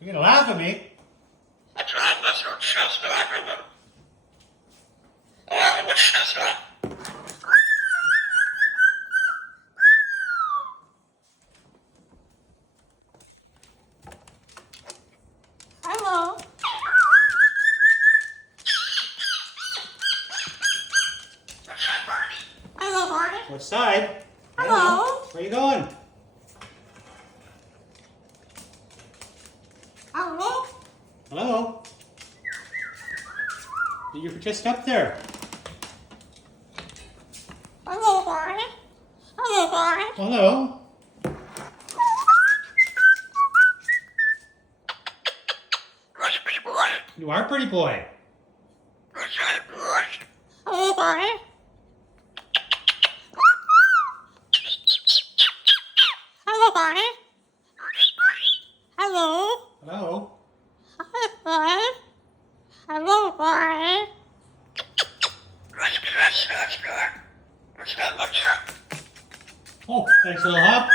You're gonna laugh at me? Hello. Hello, Barney. Which side? Hello. Where are you going? Hello. Hello? You're just up there. Hello, Barney. Hello, Barney. Hello? You are a pretty boy. Hello, Barney. Hello, Barney. Hello. Hello? Hi, Barney. Hello, Barney. Oh, thanks, little hop.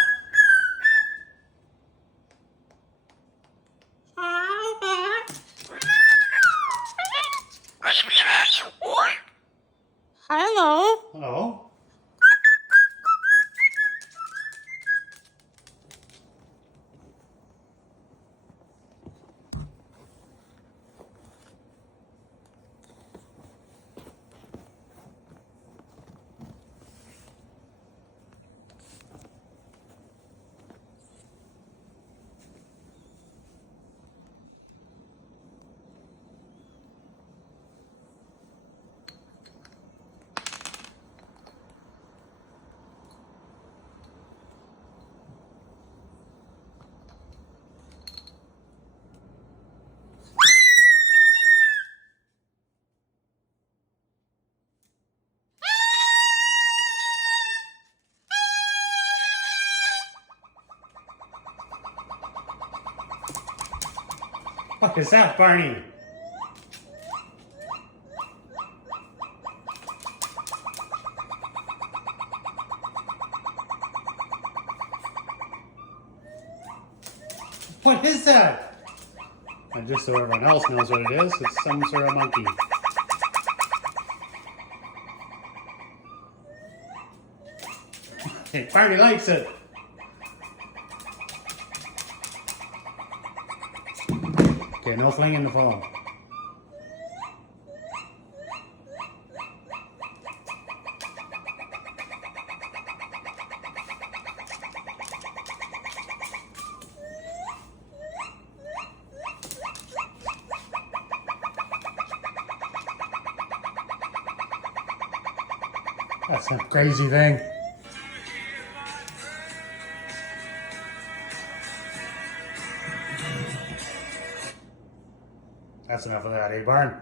Hi, Barney. Hello. Hello? What is that, Barney? What is that? And just so everyone else knows what it is, it's some sort of monkey. Hey, Barney likes it. Okay, no flinging the phone. That's a crazy thing. That's enough of that, eh, Barn?